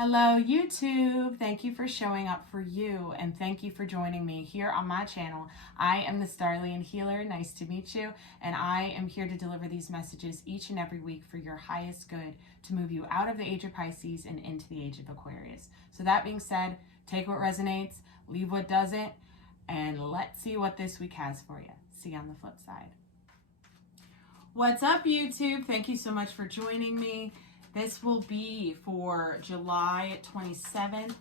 Hello YouTube, thank you for showing up for you and thank you for joining me here on my channel. I am the Starlian Healer, nice to meet you, and I am here to deliver these messages each and every week for your highest good to move you out of the age of Pisces and into the age of Aquarius. So that being said, take what resonates, leave what doesn't, and let's see what this week has for you. See you on the flip side. What's up YouTube? Thank you so much for joining me. This will be for July 27th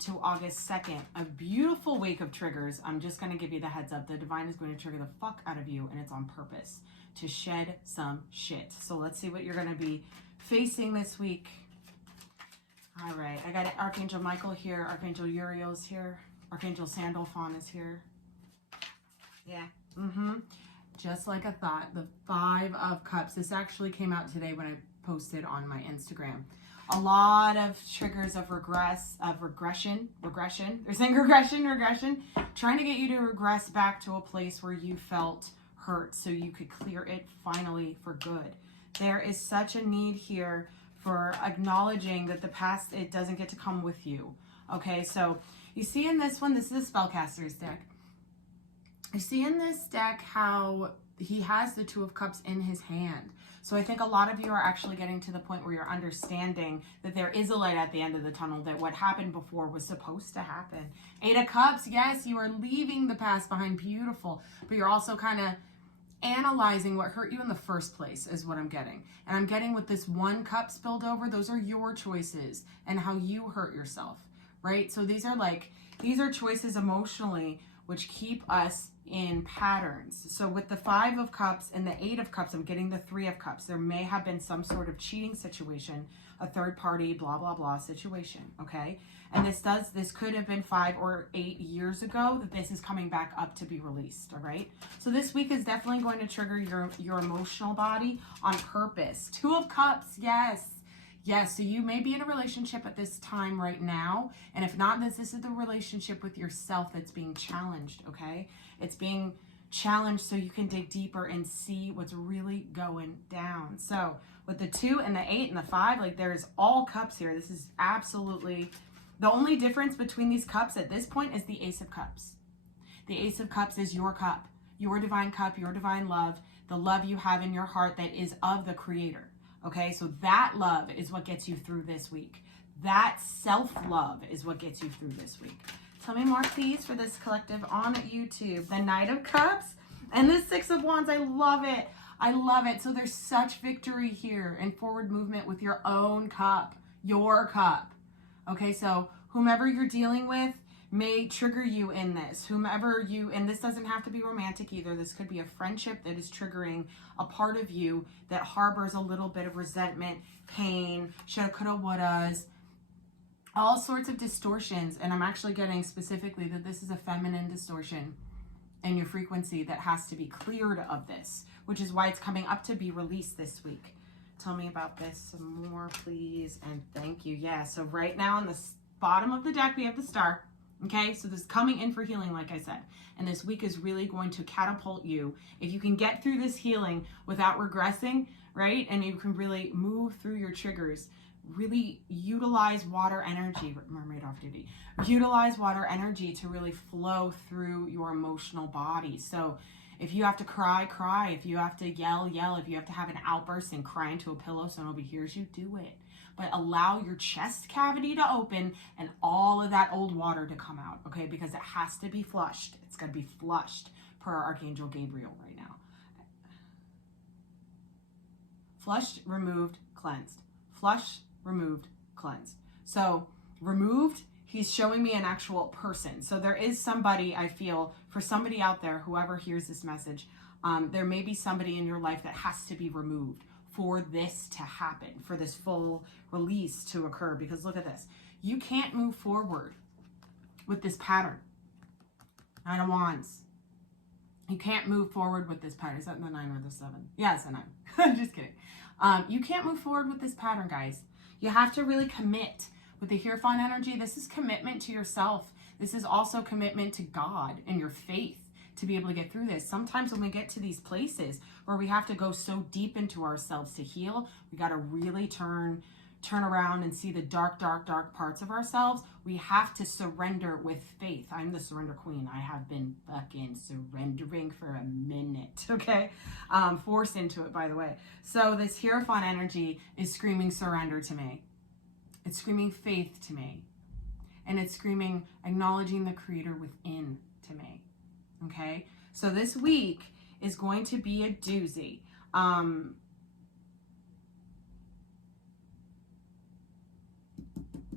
to August 2nd. A beautiful week of triggers. I'm just going to give you the heads up. The divine is going to trigger the fuck out of you, and it's on purpose to shed some shit. So let's see what you're going to be facing this week. All right. I got Archangel Michael here. Archangel Uriel's here. Archangel Sandalphon is here. Yeah. Just like I thought. The Five of Cups. This actually came out today when I posted on my Instagram. A lot of triggers of regression. They're saying regression, trying to get you to regress back to a place where you felt hurt so you could clear it finally for good. There is such a need here for acknowledging that the past, it doesn't get to come with you. Okay, so you see in this one, this is a spellcaster's deck. You see in this deck how he has the Two of Cups in his hand. So I think a lot of you are actually getting to the point where you're understanding that there is a light at the end of the tunnel, that what happened before was supposed to happen. Eight of Cups, yes, you are leaving the past behind, beautiful. But you're also kind of analyzing what hurt you in the first place is what I'm getting. And I'm getting with this One Cup spilled over, those are your choices and how you hurt yourself, right? So these are choices emotionally which keep us in patterns. So with the Five of Cups and the Eight of Cups, I'm getting the Three of Cups. There may have been some sort of cheating situation, a third party, blah, blah, blah situation, okay? And this could have been 5 or 8 years ago that this is coming back up to be released, all right? So this week is definitely going to trigger your emotional body on purpose. Two of Cups, yes. Yes, so you may be in a relationship at this time right now, and if not, this is the relationship with yourself that's being challenged, okay? It's being challenged so you can dig deeper and see what's really going down. So with the 2 and the 8 and the 5, like there's all cups here. This is absolutely, the only difference between these cups at this point is the Ace of Cups. The Ace of Cups is your cup, your divine cup, your divine love, the love you have in your heart that is of the Creator. Okay, so that love is what gets you through this week. That self-love is what gets you through this week. Tell me more, please, for this collective on YouTube. The Knight of Cups and the Six of Wands. I love it. I love it. So there's such victory here and forward movement with your own cup, your cup. Okay, so whomever you're dealing with may trigger you in this. And this doesn't have to be romantic either. This could be a friendship that is triggering a part of you that harbors a little bit of resentment, pain, shoulda, coulda, wouldas, all sorts of distortions. And I'm actually getting specifically that this is a feminine distortion in your frequency that has to be cleared of this, which is why it's coming up to be released this week. Tell me about this some more, please, and thank you. Yeah, so right now on the bottom of the deck, we have the Star. Okay, so this is coming in for healing, like I said. And this week is really going to catapult you. If you can get through this healing without regressing, right? And you can really move through your triggers, really utilize water energy, mermaid off duty, utilize water energy to really flow through your emotional body. So if you have to cry, cry. If you have to yell, yell. If you have to have an outburst and cry into a pillow so nobody hears you, do it. But allow your chest cavity to open and all of that old water to come out, okay? Because it has to be flushed. It's got to be flushed per Archangel Gabriel right now. Flushed, removed, cleansed. Flushed, removed, cleansed. So removed, he's showing me an actual person. So there is somebody, I feel, for somebody out there, whoever hears this message, there may be somebody in your life that has to be removed for this to happen, for this full release to occur. Because look at this. You can't move forward with this pattern. Nine of Wands. You can't move forward with this pattern. Is that in the 9 or the 7? Yeah, it's the 9. Just kidding. You can't move forward with this pattern, guys. You have to really commit. With the Hierophant energy, this is commitment to yourself. This is also commitment to God and your faith to be able to get through this. Sometimes when we get to these places where we have to go so deep into ourselves to heal, we got to really turn turn around and see the dark, dark, dark parts of ourselves, we have to surrender with faith. I'm the surrender queen. I have been fucking surrendering for a minute, okay? Forced into it, by the way. So this Hierophant energy is screaming surrender to me. It's screaming faith to me. And it's screaming acknowledging the creator within to me, okay? So this week is going to be a doozy.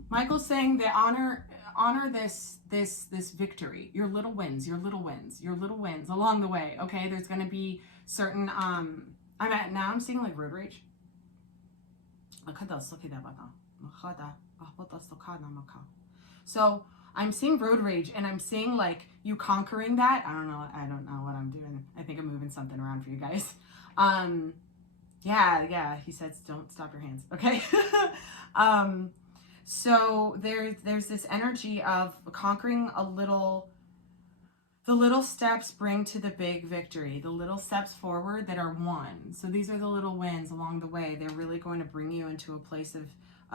Michael's saying that honor this victory, your little wins along the way. Okay, there's going to be certain I'm seeing like road rage. So I'm seeing road rage, and I'm seeing like you conquering that. I don't know what I'm doing. I think I'm moving something around for you guys. Yeah, he says don't stop your hands, okay? So there's this energy of conquering the little steps bring to the big victory, the little steps forward that are won. So these are the little wins along the way. They're really going to bring you into a place of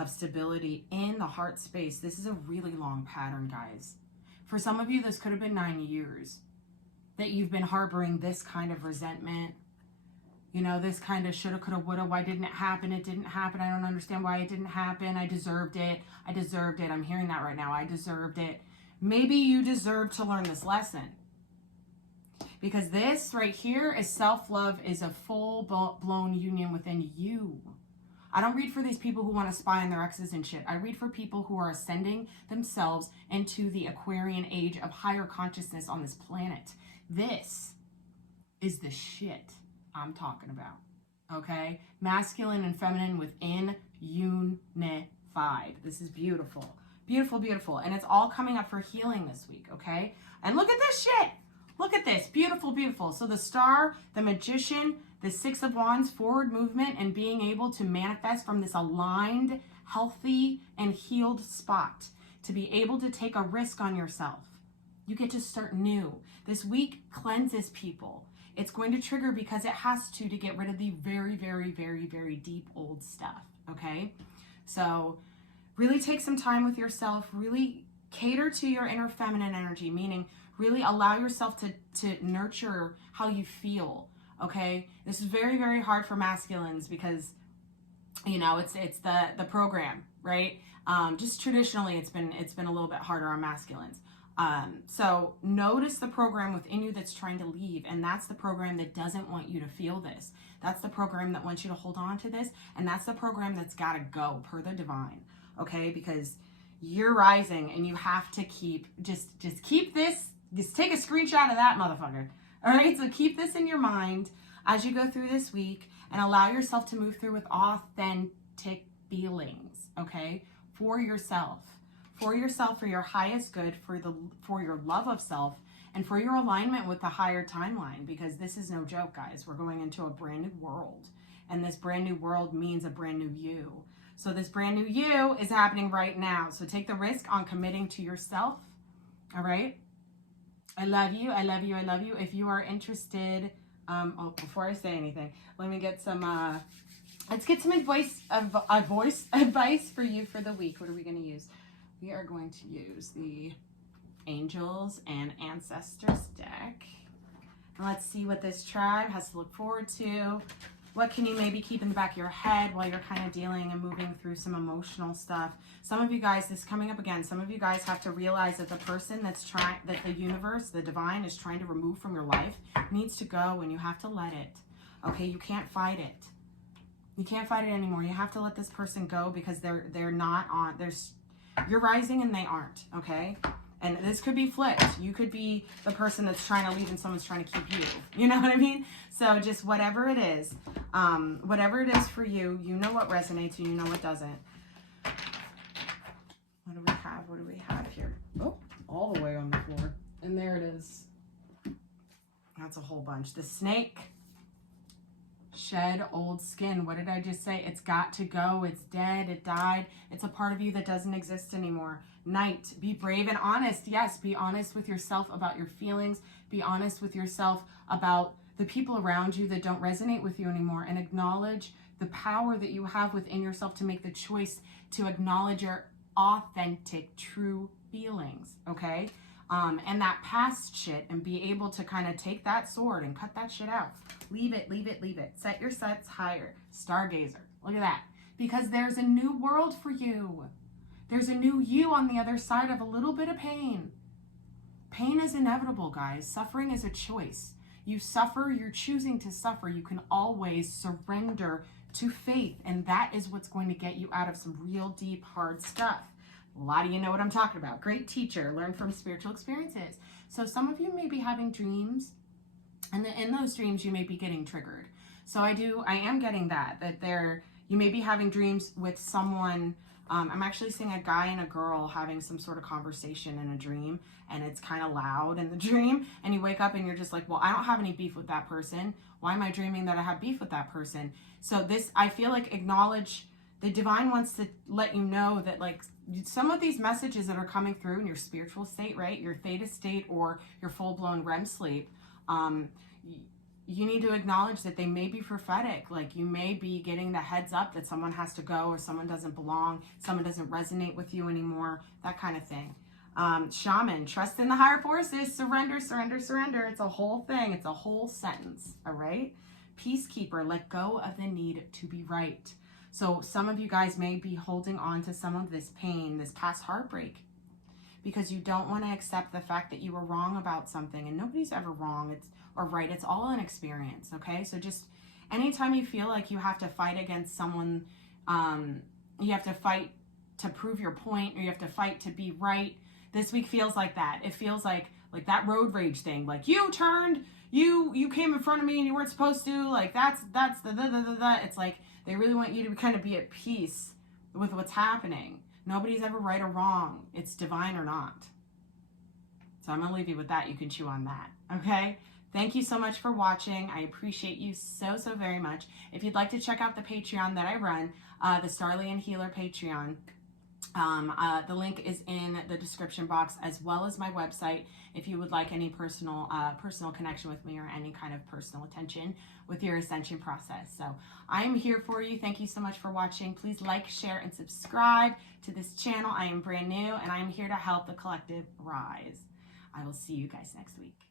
stability in the heart space. This is a really long pattern, guys. For some of you, this could have been 9 years that you've been harboring this kind of resentment. You know, this kind of shoulda, coulda, woulda. Why didn't it happen? It didn't happen. I don't understand why it didn't happen. I deserved it. I'm hearing that right now. I deserved it. Maybe you deserve to learn this lesson. Because this right here is self-love, is a full-blown union within you. I don't read for these people who want to spy on their exes and shit. I read for people who are ascending themselves into the Aquarian age of higher consciousness on this planet. This is the shit I'm talking about, okay? Masculine and feminine within unified. This is beautiful. Beautiful, beautiful. And it's all coming up for healing this week, okay? And look at this shit. Look at this. Beautiful, beautiful. So the Star, the Magician, the Six of Wands, forward movement, and being able to manifest from this aligned, healthy, and healed spot. To be able to take a risk on yourself. You get to start new. This week cleanses people. It's going to trigger because it has to get rid of the very, very, very, very deep old stuff, okay? So really take some time with yourself. Really cater to your inner feminine energy, meaning really allow yourself to nurture how you feel, okay? This is very, very hard for masculines because, you know, it's the program, right? Just traditionally, it's been a little bit harder on masculines. So notice the program within you that's trying to leave, and that's the program that doesn't want you to feel this. That's the program that wants you to hold on to this, and that's the program that's got to go per the divine, okay? Because you're rising, and you have to keep, just keep this, just take a screenshot of that motherfucker, all right? So keep this in your mind as you go through this week, and allow yourself to move through with authentic feelings, okay? For yourself, for your highest good, for your love of self, and for your alignment with the higher timeline, because this is no joke, guys. We're going into a brand new world, and this brand new world means a brand new you. So this brand new you is happening right now. So take the risk on committing to yourself, all right? I love you, I love you, I love you. If you are interested, before I say anything, let me get some, let's get some advice for you for the week. What are we going to use? We are going to use the Angels and Ancestors deck. And let's see what this tribe has to look forward to. What can you maybe keep in the back of your head while you're kind of dealing and moving through some emotional stuff? Some of you guys, this is coming up again, some of you guys have to realize that the person that the universe, the divine, is trying to remove from your life needs to go, and you have to let it. Okay, you can't fight it. You can't fight it anymore. You have to let this person go because they're not on, you're rising and they aren't, okay? And this could be flipped. You could be the person that's trying to leave and someone's trying to keep you. You know what I mean? So just whatever it is for you, you know what resonates and you know what doesn't. What do we have? What do we have here? Oh, all the way on the floor. And there it is. That's a whole bunch. The Snake. Shed old skin. What did I just say? It's got to go. It's dead. It died. It's a part of you that doesn't exist anymore. Knight. Be brave and honest. Yes, be honest with yourself about your feelings. Be honest with yourself about the people around you that don't resonate with you anymore, and acknowledge the power that you have within yourself to make the choice to acknowledge your authentic, true feelings, okay? And that past shit, and be able to kind of take that sword and cut that shit out. Leave it, leave it, leave it. Set your sights higher. Stargazer. Look at that. Because there's a new world for you. There's a new you on the other side of a little bit of pain. Pain is inevitable, guys. Suffering is a choice. You suffer, you're choosing to suffer. You can always surrender to faith, and that is what's going to get you out of some real deep, hard stuff. A lot of you know what I'm talking about. Great teacher, learn from spiritual experiences. So some of you may be having dreams, and in those dreams you may be getting triggered. So I am getting that you may be having dreams with someone. I'm actually seeing a guy and a girl having some sort of conversation in a dream, and it's kind of loud in the dream, and you wake up and you're just like, well, I don't have any beef with that person. Why am I dreaming that I have beef with that person? So this, I feel like, acknowledge, the divine wants to let you know that, like, some of these messages that are coming through in your spiritual state, right, your theta state or your full-blown REM sleep, you need to acknowledge that they may be prophetic. Like, you may be getting the heads up that someone has to go, or someone doesn't belong, someone doesn't resonate with you anymore, that kind of thing. Shaman, trust in the higher forces, surrender, surrender, surrender. It's a whole thing. It's a whole sentence, all right? Peacekeeper, let go of the need to be right. So some of you guys may be holding on to some of this pain, this past heartbreak, because you don't want to accept the fact that you were wrong about something, and nobody's ever wrong or right. It's all an experience, okay? So just anytime you feel like you have to fight against someone, you have to fight to prove your point, or you have to fight to be right, this week feels like that. It feels like that road rage thing. Like, you turned, you came in front of me and you weren't supposed to. Like, that's the. It's like they really want you to kind of be at peace with what's happening. Nobody's ever right or wrong. It's divine or not. So I'm going to leave you with that. You can chew on that. Okay? Thank you so much for watching. I appreciate you so, so very much. If you'd like to check out the Patreon that I run, the Starly and Healer Patreon, the link is in the description box, as well as my website, if you would like any personal connection with me, or any kind of personal attention with your ascension process. So I am here for you. Thank you so much for watching. Please like, share, and subscribe to this channel. I am brand new, and I am here to help the collective rise. I will see you guys next week.